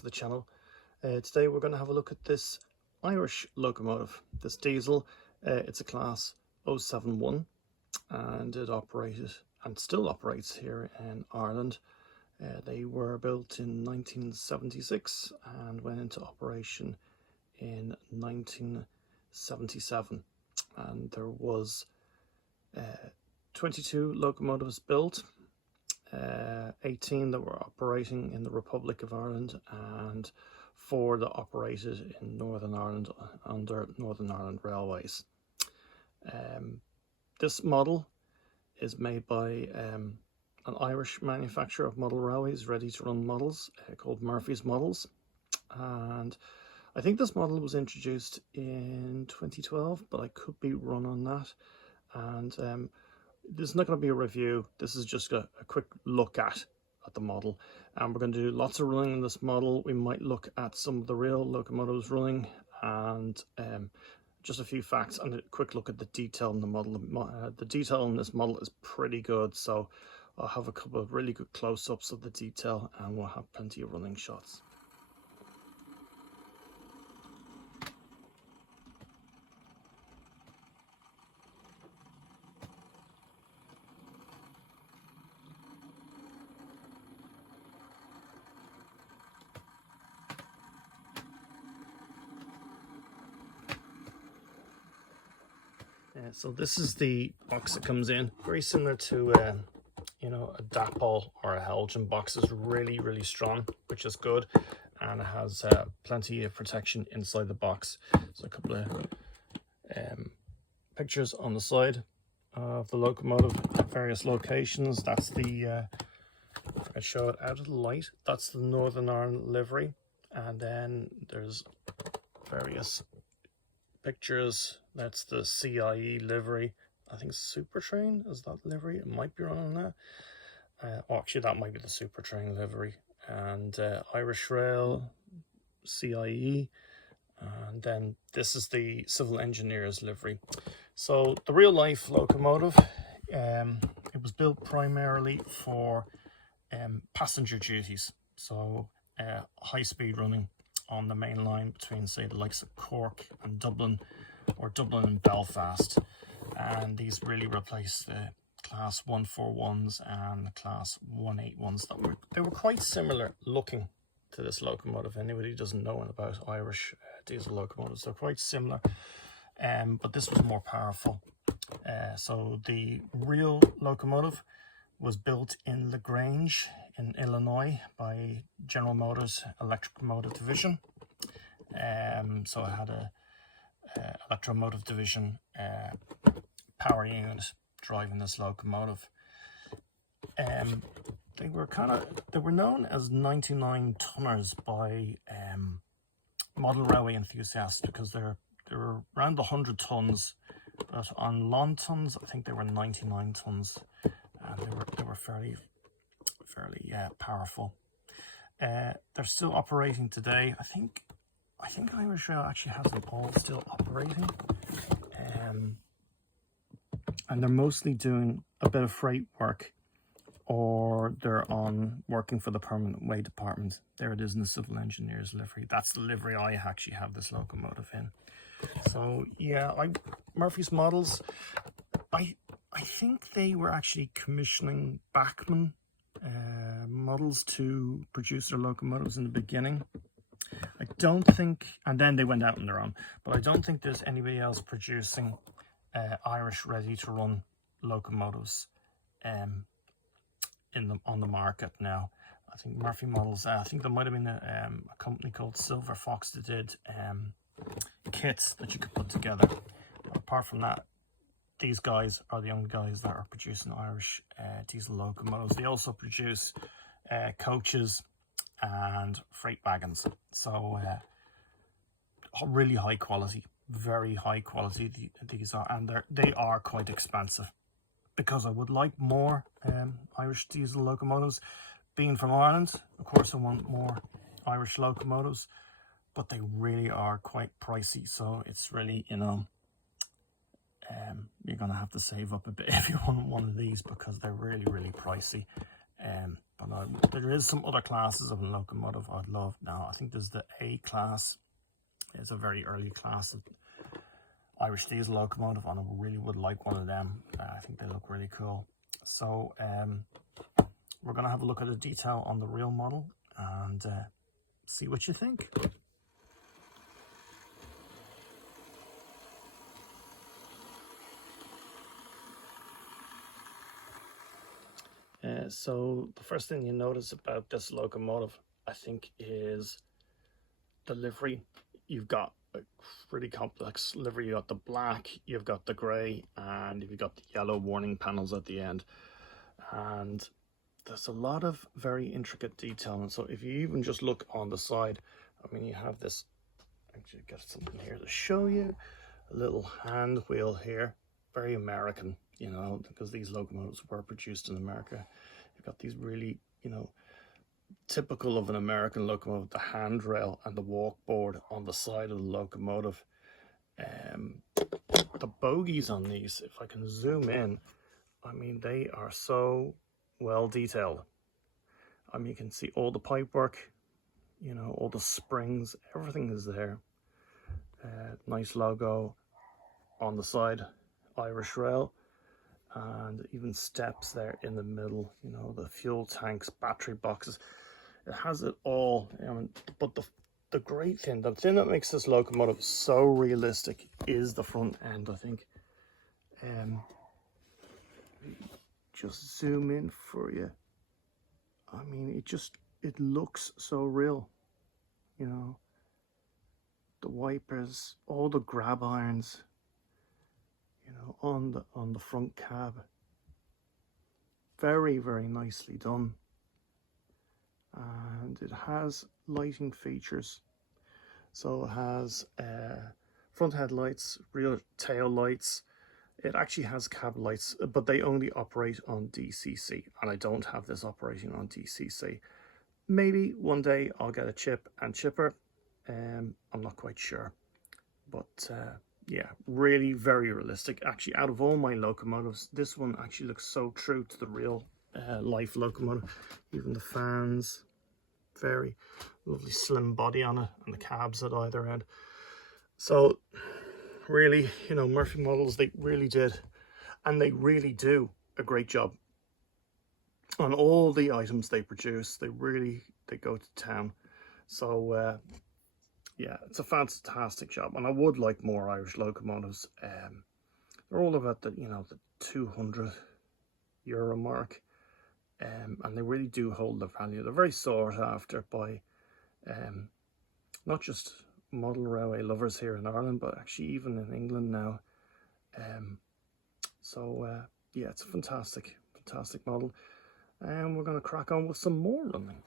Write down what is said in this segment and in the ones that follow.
to the channel. Today we're going to have a look at this Irish locomotive, this diesel. It's a class 071 and it operated and still operates here in Ireland. They were built in 1976 and went into operation in 1977, and there was 22 locomotives built, 18 that were operating in the Republic of Ireland and 4 that operated in Northern Ireland under Northern Ireland Railways. This model is made by an Irish manufacturer of model railways, ready to run models, called Murphy's Models, and I think this model was introduced in 2012, but I could be wrong on that. And this is not going to be a review. This is just a quick look at the model, and we're going to do lots of running in this model. We might look at some of the real locomotives running, and just a few facts and a quick look at the detail in the model. The detail in this model is pretty good, so I'll have a couple of really good close-ups of the detail, and we'll have plenty of running shots. So this is the box that comes in, very similar to you know, a Dapol or a Helgen box. Is really strong, which is good, and it has plenty of protection inside the box. So a couple of pictures on the side of the locomotive at various locations. That's the I show it out of the light. That's the Northern Ireland livery, and then there's various pictures. That's the CIE livery. I think Supertrain is that livery. It might be wrong on that. Oh, actually, that might be the Supertrain livery. And Irish Rail, CIE, and then this is the Civil Engineers livery. So the real life locomotive, it was built primarily for passenger duties. So high speed running on the main line between, say, the likes of Cork and Dublin, or Dublin and Belfast, and these really replaced the class 141s and the class 181s they were quite similar looking to this locomotive. Anybody who doesn't know about Irish diesel locomotives, they're quite similar, but this was more powerful. So the real locomotive was built in LaGrange in Illinois by General Motors Electric Motive Division. So it had a electromotive division power unit driving this locomotive. They were known as 99 tonners by model railway enthusiasts, because they were around 100 tons, but on long tons I think they were 99 tons. They were fairly powerful. They're still operating today. I think Irish Rail actually has them all still operating, and they're mostly doing a bit of freight work, or they're working for the Permanent Way Department. There it is in the Civil Engineers livery. That's the livery I actually have this locomotive in. So yeah, Murphy's Models, I think they were actually commissioning Bachmann models to produce their locomotives in the beginning. I don't think, and then they went out on their own, but I don't think there's anybody else producing Irish ready to run locomotives on the market now. I think Murphy Models, I think there might have been a company called Silver Fox that did kits that you could put together. But apart from that, these guys are the only guys that are producing Irish diesel locomotives. They also produce coaches and freight wagons. So really high quality, very high quality these are, and they are quite expensive, because I would like more Irish diesel locomotives. Being from Ireland, of course I want more Irish locomotives, but they really are quite pricey. So it's really, you know, you're gonna have to save up a bit if you want one of these, because they're really pricey. But there is some other classes of locomotive I'd love. Now I think there's the A class. It's a very early class of Irish diesel locomotive, and I really would like one of them. I think they look really cool. So we're going to have a look at the detail on the real model and see what you think. So the first thing you notice about this locomotive, I think, is the livery. You've got a pretty complex livery. You've got the black, you've got the grey, and you've got the yellow warning panels at the end. And there's a lot of very intricate detail. And so if you even just look on the side, I mean, you have this, actually got something here to show you, a little hand wheel here, very American, you know, because these locomotives were produced in America. You've got these really, you know, typical of an American locomotive, the handrail and the walk board on the side of the locomotive. The bogies on these, if I can zoom in, I mean, they are so well detailed. I mean, you can see all the pipework, you know, all the springs, everything is there. Nice logo on the side, Irish Rail, and even steps there in the middle, you know, the fuel tanks, battery boxes. It has it all. I mean, but the great thing, the thing that makes this locomotive so realistic is the front end, I think. Just zoom in for you. I mean, it looks so real, you know. The wipers, all the grab irons, you know, on the front cab. Very, very nicely done. And it has lighting features. So it has front headlights, rear tail lights. It actually has cab lights, but they only operate on DCC, and I don't have this operating on DCC. Maybe one day I'll get a chip and chipper. I'm not quite sure, but yeah, really very realistic. Actually, out of all my locomotives, this one actually looks so true to the real life locomotive. Even the fans, very lovely slim body on it, and the cabs at either end. So really, you know, Murphy Models, they really did, and they really do a great job on all the items they produce. They go to town. So yeah, it's a fantastic job, and I would like more Irish locomotives. They're all about the, you know, the €200 mark, and they really do hold their value. They're very sought after by not just model railway lovers here in Ireland, but actually even in England now. So yeah, it's a fantastic model, and we're going to crack on with some more running.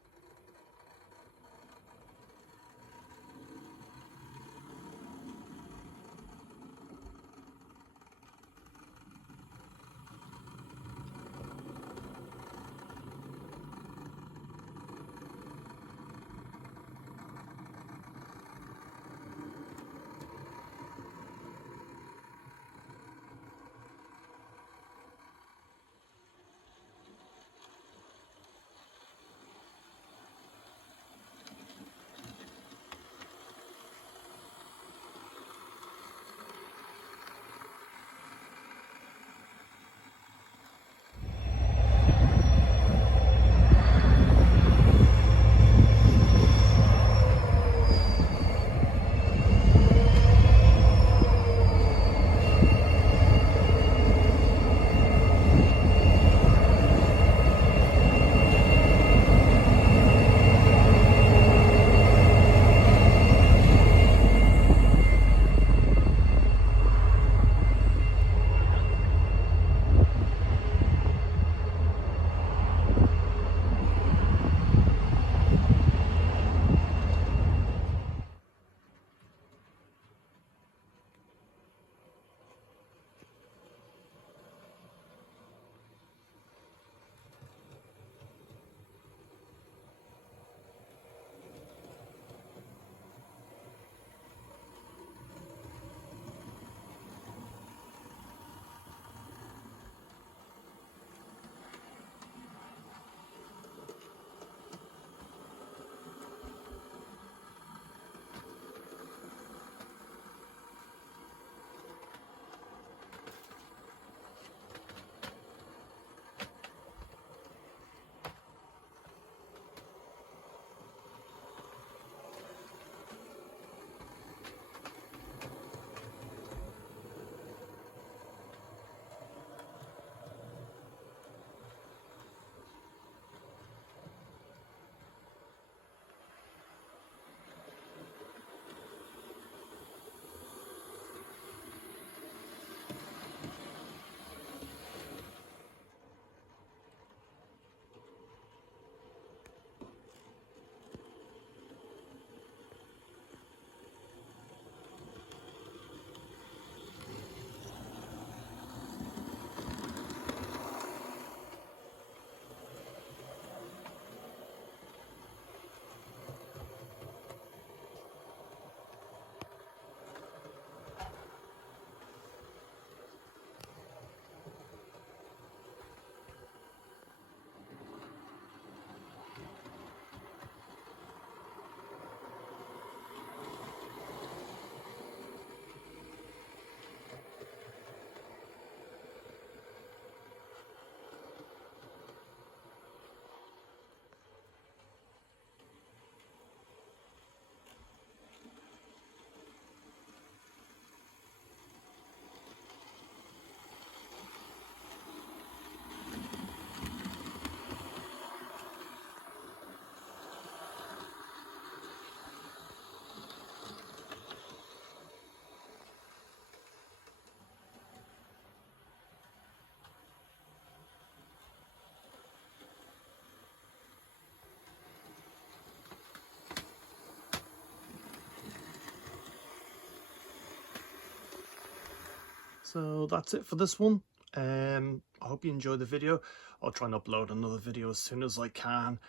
So that's it for this one. I hope you enjoyed the video. I'll try and upload another video as soon as I can.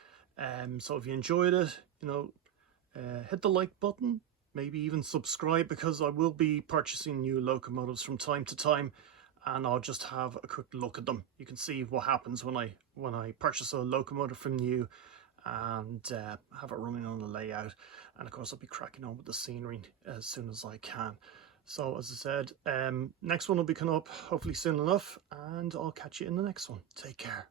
So if you enjoyed it, you know, hit the like button, maybe even subscribe, because I will be purchasing new locomotives from time to time, and I'll just have a quick look at them. You can see what happens when I purchase a locomotive from you and have it running on the layout. And of course I'll be cracking on with the scenery as soon as I can. So as I said, next one will be coming up hopefully soon enough, and I'll catch you in the next one. Take care.